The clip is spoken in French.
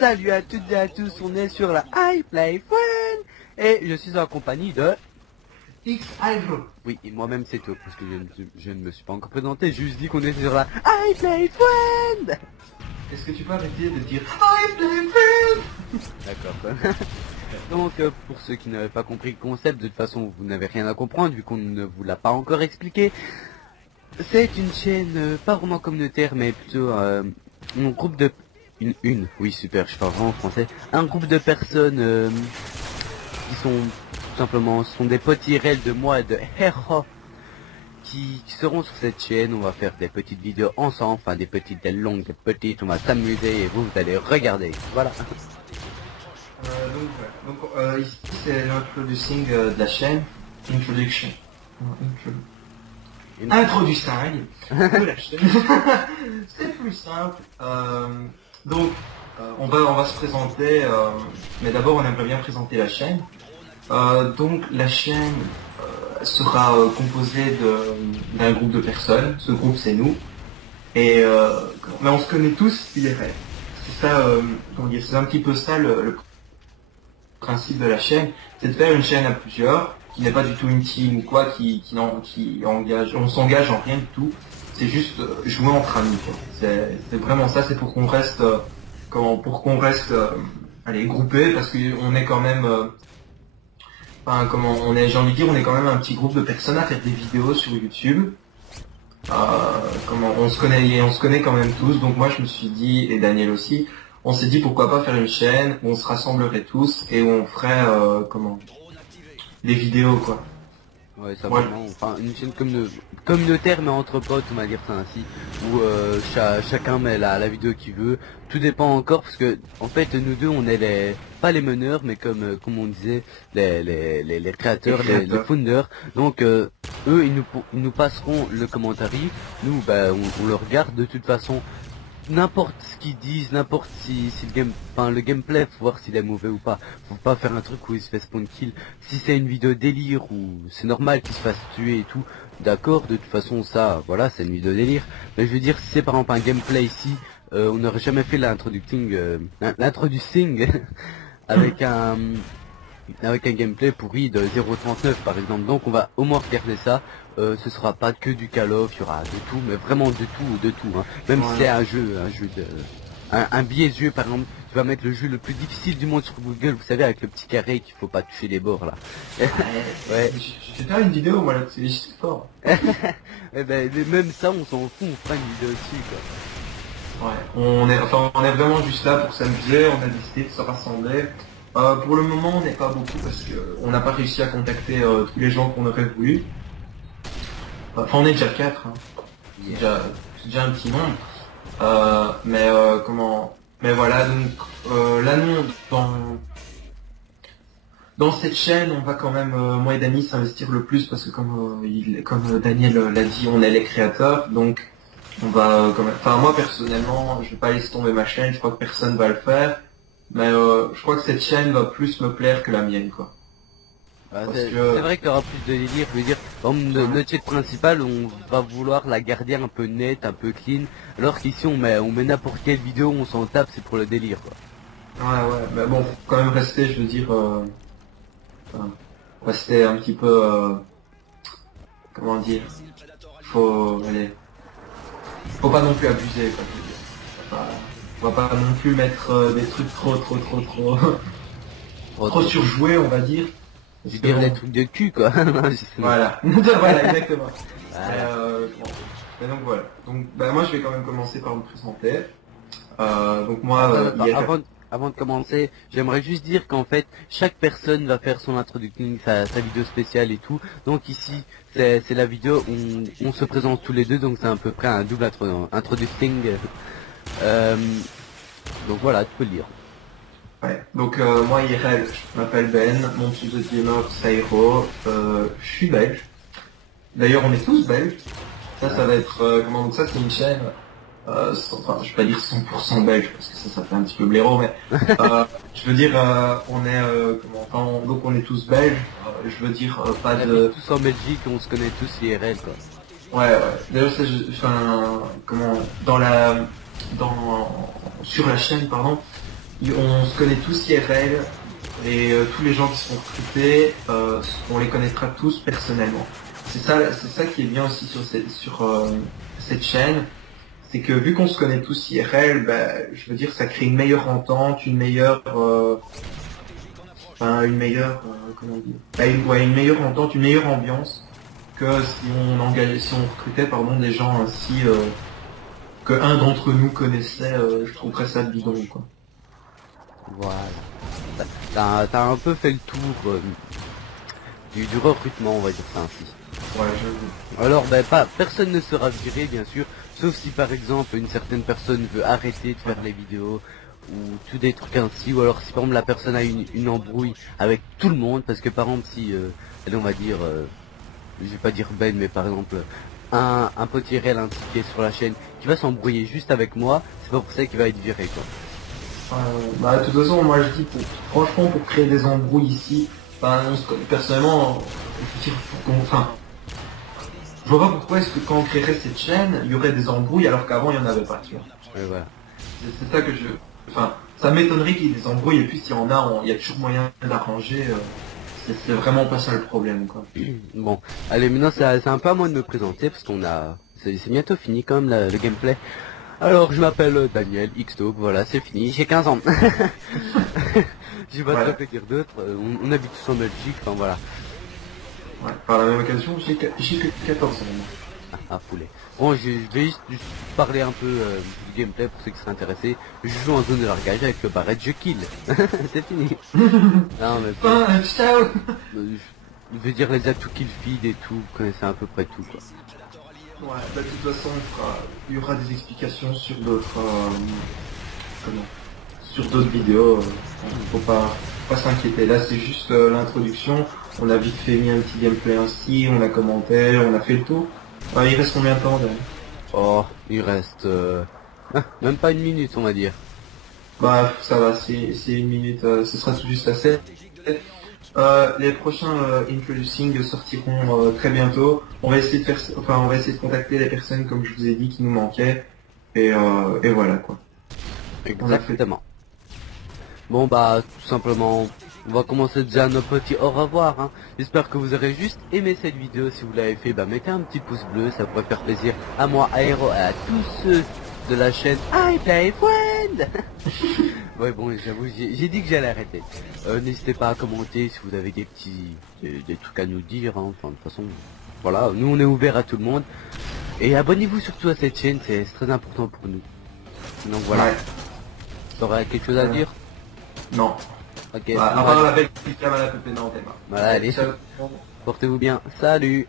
Salut à toutes et à tous, on est sur la iPlay Friend et je suis en compagnie de X-Hydro. Oui, et moi-même c'est tout, parce que je ne me suis pas encore présenté, j'ai juste dit qu'on était sur la iPlay Friend. Est-ce que tu peux arrêter de dire iPlay Friend? D'accord quoi. Donc pour ceux qui n'avaient pas compris le concept, de toute façon vous n'avez rien à comprendre vu qu'on ne vous l'a pas encore expliqué. C'est une chaîne pas vraiment communautaire mais plutôt un groupe de... oui super, je parle vraiment français. Un groupe de personnes qui sont tout simplement, sont des potes IRL de moi et de Hero qui seront sur cette chaîne. On va faire des petites vidéos ensemble, enfin des petites, des longues, des petites, on va s'amuser et vous allez regarder. Voilà. Ici c'est l'introducing de la chaîne. Introduction. Introducing de la chaîne. C'est plus simple. On va se présenter, mais d'abord on aimerait bien présenter la chaîne. Donc la chaîne sera composée d'un groupe de personnes. Ce groupe c'est nous. Et mais on se connaît tous IRL. C'est ça, comment dire, c'est un petit peu ça le principe de la chaîne, c'est de faire une chaîne à plusieurs, qui n'est pas du tout une team ou quoi, qui engage, on s'engage en rien du tout. C'est juste jouer entre amis, quoi. C'est vraiment ça, c'est pour qu'on reste, allez, groupé, parce qu'on est quand même, j'ai envie de dire, on est quand même un petit groupe de personnes à faire des vidéos sur YouTube. On se connaît quand même tous, donc moi je me suis dit, et Daniel aussi, on s'est dit pourquoi pas faire une chaîne où on se rassemblerait tous et où on ferait des vidéos quoi. Ouais, ça vraiment, enfin une chaîne communautaire mais entre potes, on va dire ça ainsi, où chacun met la vidéo qu'il veut. Tout dépend encore parce que en fait nous deux on est pas les meneurs mais comme on disait les créateurs, les founders. Donc eux ils nous passeront le commentaire, nous bah on le regarde de toute façon. N'importe ce qu'ils disent, n'importe si le gameplay, faut voir s'il est mauvais ou pas. Faut pas faire un truc où il se fait spawn kill. Si c'est une vidéo délire ou c'est normal qu'il se fasse tuer et tout, d'accord, de toute façon ça, voilà, c'est une vidéo délire. Mais je veux dire, si c'est par exemple un gameplay ici, on n'aurait jamais fait l'introducing avec un gameplay pourri de 0.39 par exemple. Donc on va au moins regarder ça. Ce sera pas que du Call of, il y aura de tout, mais vraiment de tout hein. Même si c'est un billet de jeu par exemple, tu vas mettre le jeu le plus difficile du monde sur Google, vous savez, avec le petit carré qu'il faut pas toucher les bords là. Ouais. Je vais faire une vidéo moi là-dessus, c'est fort. Mais même ça on s'en fout, on fera une vidéo dessus quoi. Ouais, on est vraiment juste là pour s'amuser, on a décidé de se rassembler. Pour le moment on n'est pas beaucoup parce qu'on n'a pas réussi à contacter tous les gens qu'on aurait voulu. Enfin on est déjà 4, hein. C'est déjà un petit nombre. Mais voilà, donc là nous dans cette chaîne on va quand même, moi et Dany, s'investir le plus parce que comme Daniel l'a dit, on est les créateurs, donc on va quand même, enfin moi personnellement je vais pas laisser tomber ma chaîne, je crois que personne va le faire, mais je crois que cette chaîne va plus me plaire que la mienne quoi. Bah, c'est vrai qu'il y aura plus de délire, je veux dire, notre chaîne principale, on va vouloir la garder un peu nette, un peu clean, alors qu'ici on met n'importe quelle vidéo, on s'en tape, c'est pour le délire quoi. Ouais, mais bon, faut quand même rester, je veux dire, rester un petit peu, comment dire, allez, faut pas non plus abuser quoi, je veux dire. On va pas non plus mettre des trucs trop surjoués, on va dire. Je veux dire des trucs de cul quoi. Voilà, voilà exactement. Mais donc voilà. Donc bah, moi je vais quand même commencer par me présenter. Donc moi, avant de commencer, j'aimerais juste dire qu'en fait chaque personne va faire son introduction, sa vidéo spéciale et tout. Donc ici c'est la vidéo où on se présente tous les deux, donc c'est à peu près un double introducing. Donc voilà, tu peux le dire. Ouais, donc moi IRL, je m'appelle Ben, mon pseudo de gamer c'est Hero, je suis belge. D'ailleurs on est tous belges. Ça va être, donc ça c'est une chaîne, enfin je vais pas dire 100% belge parce que ça fait un petit peu blaireau, mais je veux dire on est, donc on est tous belges, je veux dire pas de... tous en Belgique, on se connaît tous IRL quoi. Ouais, d'ailleurs sur la chaîne pardon, On se connaît tous IRL et tous les gens qui sont recrutés, on les connaîtra tous personnellement. C'est ça qui est bien aussi sur cette chaîne, c'est que vu qu'on se connaît tous IRL, ben, je veux dire, ça crée une meilleure entente, comment on dit, une meilleure entente, une meilleure ambiance que si on recrutait pardon des gens ainsi que un d'entre nous connaissait, je trouverais ça bidon quoi. Voilà. T'as un peu fait le tour du recrutement, on va dire ça ainsi. Ouais, je... Alors, ben, personne ne sera viré, bien sûr, sauf si par exemple une certaine personne veut arrêter de faire les vidéos ou tout des trucs ainsi, ou alors si par exemple la personne a une embrouille avec tout le monde, parce que par exemple si, allez, on va dire, je vais pas dire Ben, mais par exemple un pote IRL ainsi qui est sur la chaîne qui va s'embrouiller juste avec moi, c'est pas pour ça qu'il va être viré quoi. Bah, de toute façon, moi je dis, franchement, pour créer des embrouilles ici, enfin, personnellement, je veux dire, je vois pas pourquoi est-ce que quand on créerait cette chaîne, il y aurait des embrouilles alors qu'avant il n'y en avait pas, tu vois. Et voilà. C'est ça que je... Enfin, ça m'étonnerait qu'il y ait des embrouilles et puis s'il y en a, il y a toujours moyen d'arranger. C'est vraiment pas ça le problème, quoi. Bon, allez, maintenant c'est un peu à moi de me présenter parce qu'on a... C'est bientôt fini quand même le gameplay. Alors, je m'appelle Daniel Xtalk, voilà, c'est fini, j'ai 15 ans. J'ai pas Voilà. trop que dire d'autre, on habite tous en Belgique, enfin voilà. Ouais. Par la même occasion, j'ai que 14 ans. Ah, poulet. Bon, je vais juste parler un peu du gameplay pour ceux qui seraient intéressés. Je joue en zone de largage avec le barrette, je kill. C'est fini. Non, mais... Ciao. Je veux dire les atouts kill feed et tout, vous connaissez à peu près tout, quoi. Ouais, bah, de toute façon, il y aura des explications sur d'autres sur d'autres vidéos. Faut pas s'inquiéter. Là, c'est juste l'introduction. On a vite fait mis un petit gameplay ainsi, on a commenté, on a fait le tour. Il reste combien de temps là? Oh, il reste... même pas une minute, on va dire. Bah, ça va, c'est une minute, ce sera tout juste assez. Les prochains introducing sortiront très bientôt. On va essayer de faire, on va essayer de contacter les personnes comme je vous ai dit qui nous manquaient et voilà quoi. Exactement. Bon bah tout simplement, on va commencer déjà notre petit au revoir. Hein. J'espère que vous aurez juste aimé cette vidéo. Si vous l'avez fait, bah mettez un petit pouce bleu, ça pourrait faire plaisir à moi, à Hero, et à tous ceux de la chaîne I Play Friend. Ouais bon, j'avoue, j'ai dit que j'allais arrêter. N'hésitez pas à commenter si vous avez des trucs à nous dire. Hein. Enfin de toute façon, voilà, nous on est ouvert à tout le monde. Et abonnez-vous surtout à cette chaîne, c'est très important pour nous. Donc voilà. Ouais. T'aurais quelque chose à dire? Non. Ok. À part la belle petite cam à la pépé, non, t'es pas. Voilà, allez. Ciao. Portez-vous bien. Salut.